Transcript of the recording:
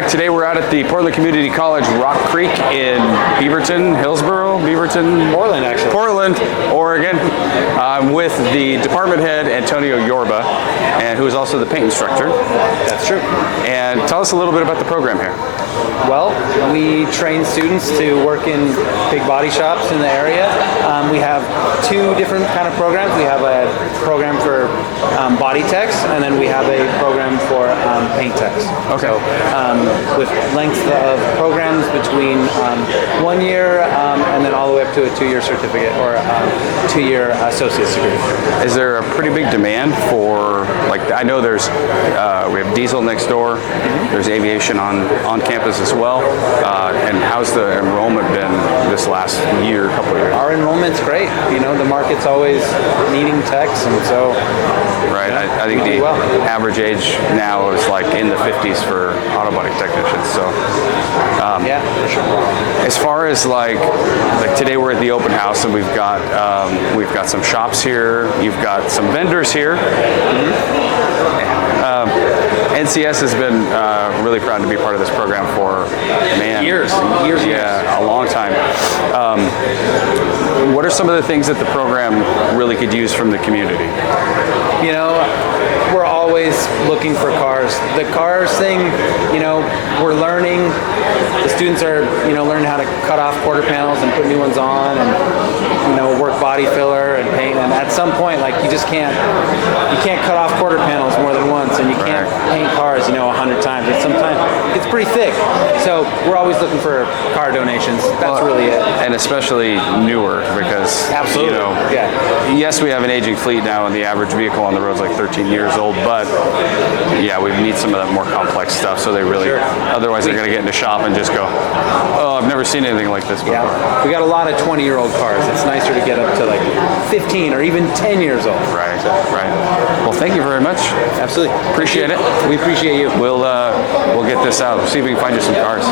back. Today we're out at the Portland Community College Rock Creek in Portland, Oregon. I'm with the department head, Antonio Yorba, and who is also the paint instructor. That's true. And tell us a little bit about the program here. Well, we train students to work in big body shops in the area. We have two different kind of programs. We have a program for body techs, and then we have a program for paint techs. Okay. So, with lengths of programs between 1 year and then all the way up to a 2-year certificate or a 2-year associate's degree. Is there a pretty big demand for, like, I know there's, we have diesel next door, there's aviation on campus as well, and how's the enrollment been this last year, couple of years? Our enrollment's great. You know, the market's always needing techs, and so... Right, I think the average age now is like in the 50s for auto body technicians, so... yeah, for sure. As far as like today we're at the Openhouse and we've got some shops here, you've got some vendors here. NCS has been really proud to be part of this program for years. Yeah, a long time. What are some of the things that the program really could use from the community? You know, we're always looking for cars. The cars thing, you know, we're learning. The students are, you know, learning how to cut off quarter panels and put new ones on, and, you know, work body filler and paint. And at some point, like, you can't cut off quarter panels more than once, and you can't paint cars, you know, 100 times. And sometimes it's pretty thick. So we're always looking for car donations. That's really it. And especially newer, because absolutely, you know, yes, we have an aging fleet now, and the average vehicle on the road is like 13 years old. But yeah, we need some of that more complex stuff. So they really, otherwise they're going to get in the shop and just go, oh, I've never seen anything like this before. Yeah, we got a lot of 20-year-old cars. It's nicer to get up to like 15 or even 10 years old. Right. Well, thank you very much. Absolutely. Appreciate it. We appreciate you. We'll get this out. See if we can find you some cars.